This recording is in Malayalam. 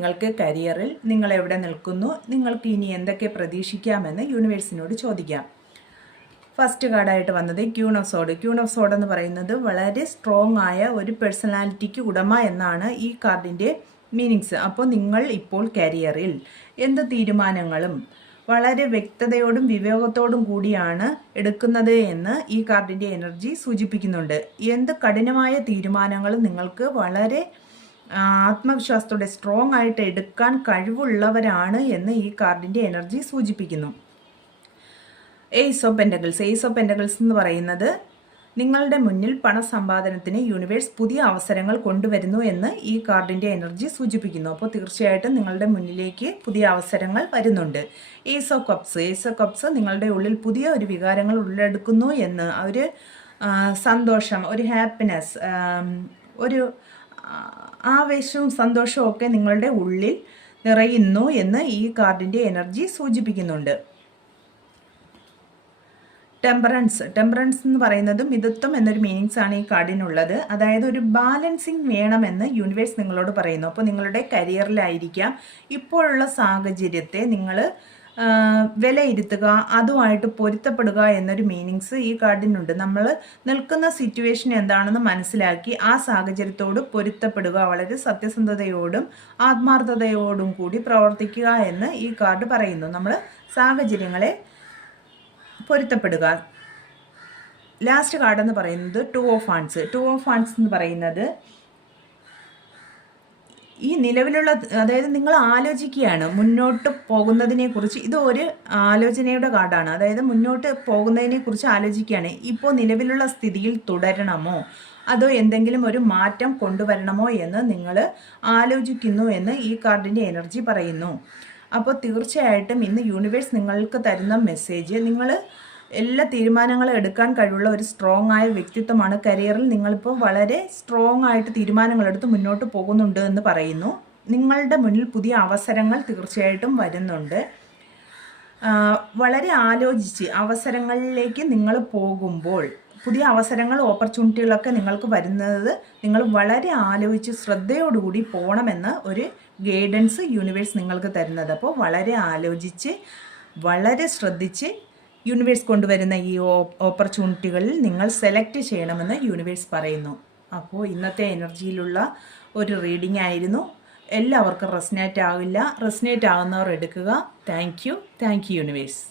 നിങ്ങൾക്ക് കരിയറിൽ നിങ്ങൾ എവിടെ നിൽക്കുന്നു, നിങ്ങൾക്ക് ഇനി എന്തൊക്കെ പ്രതീക്ഷിക്കാമെന്ന് യൂണിവേഴ്സിനോട് ചോദിക്കാം. ഫസ്റ്റ് കാർഡായിട്ട് വന്നത് ക്യൂൺ ഓഫ് സോഡ്. ക്യൂൺ ഓഫ് സോഡ് എന്ന് പറയുന്നത് വളരെ സ്ട്രോങ് ആയ ഒരു പേഴ്സണാലിറ്റിക്ക് ഉടമ എന്നാണ് ഈ കാർഡിൻ്റെ മീനിങ്സ്. അപ്പോൾ നിങ്ങൾ ഇപ്പോൾ കരിയറിൽ എന്ത് തീരുമാനങ്ങളും വളരെ വ്യക്തതയോടും വിവേകത്തോടും കൂടിയാണ് എടുക്കുന്നത് എന്ന് ഈ കാർഡിൻ്റെ എനർജി സൂചിപ്പിക്കുന്നുണ്ട്. എന്ത് കഠിനമായ തീരുമാനങ്ങളും നിങ്ങൾക്ക് വളരെ ആത്മവിശ്വാസത്തോടെ സ്ട്രോങ് ആയിട്ട് എടുക്കാൻ കഴിവുള്ളവരാണ് എന്ന് ഈ കാർഡിൻ്റെ എനർജി സൂചിപ്പിക്കുന്നു. ഏസ് ഓഫ് പെൻറ്റക്കിൾസ് എന്ന് പറയുന്നത് നിങ്ങളുടെ മുന്നിൽ പണസമ്പാദനത്തിന് യൂണിവേഴ്സ് പുതിയ അവസരങ്ങൾ കൊണ്ടുവരുന്നു എന്ന് ഈ കാർഡിൻ്റെ എനർജി സൂചിപ്പിക്കുന്നു. അപ്പോൾ തീർച്ചയായിട്ടും നിങ്ങളുടെ മുന്നിലേക്ക് പുതിയ അവസരങ്ങൾ വരുന്നുണ്ട്. ഏസ് ഓഫ് കപ്സ് നിങ്ങളുടെ ഉള്ളിൽ പുതിയ ഒരു വികാരങ്ങൾ ഉള്ളെടുക്കുന്നു എന്ന്, ഒരു സന്തോഷം, ഒരു ഹാപ്പിനെസ്, ഒരു ആവേശവും സന്തോഷവും ഒക്കെ നിങ്ങളുടെ ഉള്ളിൽ നിറയുന്നു എന്ന് ഈ കാർഡിൻ്റെ എനർജി സൂചിപ്പിക്കുന്നുണ്ട്. ടെമ്പറൻസ് എന്ന് പറയുന്നത് മിതത്വം എന്നൊരു മീനിങ്സ് ആണ് ഈ കാർഡിനുള്ളത്. അതായത് ഒരു ബാലൻസിങ് വേണമെന്ന് യൂണിവേഴ്സ് നിങ്ങളോട് പറയുന്നു. അപ്പോൾ നിങ്ങളുടെ കരിയറിലായിരിക്കാം ഇപ്പോഴുള്ള സാഹചര്യത്തെ നിങ്ങൾ വിലയിരുത്തുക, അതുമായിട്ട് പൊരുത്തപ്പെടുക എന്നൊരു മീനിങ്സ് ഈ കാർഡിനുണ്ട്. നമ്മൾ നിൽക്കുന്ന സിറ്റുവേഷൻ എന്താണെന്ന് മനസ്സിലാക്കി ആ സാഹചര്യത്തോട് പൊരുത്തപ്പെടുക, വളരെ സത്യസന്ധതയോടും ആത്മാർത്ഥതയോടും കൂടി പ്രവർത്തിക്കുക എന്ന് ഈ കാർഡ് പറയുന്നു. നമ്മൾ സാഹചര്യങ്ങളെ പൊരുത്തപ്പെടുക. ലാസ്റ്റ് കാർഡ് എന്ന് പറയുന്നത് ടു ഓഫ് ഹാൻഡ്സ് എന്ന് പറയുന്നത് ഈ നിലവിലുള്ള, അതായത് നിങ്ങൾ ആലോചിക്കുകയാണ് മുന്നോട്ട് പോകുന്നതിനെ കുറിച്ച്. ഇത് ഒരു ആലോചനയുടെ കാർഡാണ്. അതായത് മുന്നോട്ട് പോകുന്നതിനെ കുറിച്ച് ആലോചിക്കുകയാണ്. ഇപ്പോൾ നിലവിലുള്ള സ്ഥിതിയിൽ തുടരണമോ അതോ എന്തെങ്കിലും ഒരു മാറ്റം കൊണ്ടുവരണമോ എന്ന് നിങ്ങൾ ആലോചിക്കുന്നു എന്ന് ഈ കാർഡിൻ്റെ എനർജി പറയുന്നു. അപ്പോൾ തീർച്ചയായിട്ടും ഇന്ന് യൂണിവേഴ്സ് നിങ്ങൾക്ക് തരുന്ന മെസ്സേജ്, നിങ്ങൾ എല്ലാ തീരുമാനങ്ങളും എടുക്കാൻ കഴിവുള്ള ഒരു സ്ട്രോങ് ആയ വ്യക്തിത്വമാണ്. കരിയറിൽ നിങ്ങളിപ്പോൾ വളരെ സ്ട്രോങ് ആയിട്ട് തീരുമാനങ്ങളെടുത്ത് മുന്നോട്ട് പോകുന്നുണ്ട് എന്ന് പറയുന്നു. നിങ്ങളുടെ മുന്നിൽ പുതിയ അവസരങ്ങൾ തീർച്ചയായിട്ടും വരുന്നുണ്ട്. വളരെ ആലോചിച്ച് അവസരങ്ങളിലേക്ക് നിങ്ങൾ പോകുമ്പോൾ, പുതിയ അവസരങ്ങൾ, ഓപ്പർച്യൂണിറ്റികളൊക്കെ നിങ്ങൾക്ക് വരുന്നത് നിങ്ങൾ വളരെ ആലോചിച്ച് ശ്രദ്ധയോടുകൂടി പോകണമെന്ന് ഒരു ഗൈഡൻസ് യൂണിവേഴ്സ് നിങ്ങൾക്ക് തരുന്നത്. അപ്പോൾ വളരെ ആലോചിച്ച് വളരെ ശ്രദ്ധിച്ച് യൂണിവേഴ്സ് കൊണ്ടുവരുന്ന ഈ ഓപ്പർച്യൂണിറ്റികളിൽ നിങ്ങൾ സെലക്ട് ചെയ്യണമെന്ന് യൂണിവേഴ്സ് പറയുന്നു. അപ്പോൾ ഇന്നത്തെ എനർജിയിലുള്ള ഒരു റീഡിംഗ് ആയിരുന്നു. എല്ലാവർക്കും റെസനേറ്റ് ആവില്ല. റെസനേറ്റ് ആകുന്നവർ എടുക്കുക. Thank you universe.